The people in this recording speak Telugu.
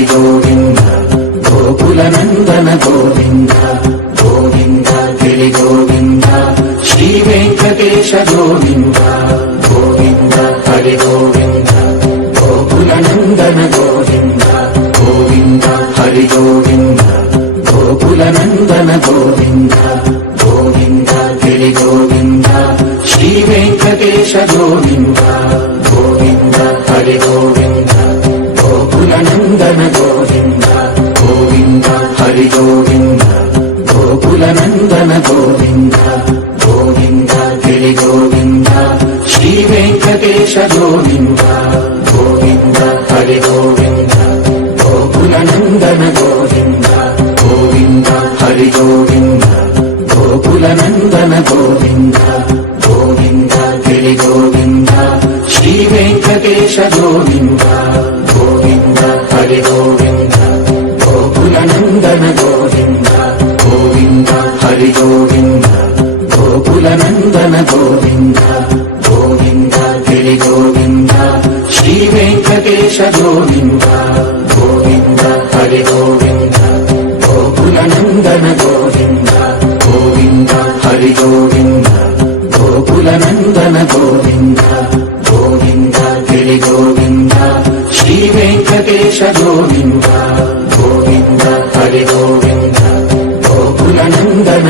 హరి గోవింద గోకుల నందన గోవింద గోవింద గిరి గోవింద శ్రీ వెంకటేశ గోవింద గోవింద హరి గోవింద గోకుల నందన గోవింద గోవింద హరి గోవింద గోకుల నందన గోవింద గోవింద గిరి గోవింద శ్రీ వెంకటేశ గోవింద గోవింద హరి గోవింద గోకుల నందన గోవింద గోవింద హరి గోవింద గోకుల నందన గోవింద గోవింద గిరి గోవింద శ్రీ వెంకటేశ గోవింద గోవింద హరి గోవింద గోకుల నందన గోవింద గోవింద హరి గోవింద గోకుల నందన గోవింద గోవింద గిరి గోవింద శ్రీ వెంకటేశ గోవింద గోవింద హరి గోవింద గోకుల నందన గోవింద గోవింద హరి గోవింద గోకుల నందన గోవింద గోవింద గిరి గోవింద శ్రీ వెంకటేశ గోవింద గోవింద హరి గోవింద గోకుల నందన గోవింద గోవింద హరి గోవింద గోకుల నందన గోవింద గోవింద గిరి గోవింద శ్రీ వెంకటేశ గోవింద గోవింద హరి గోవింద గోకుల నందన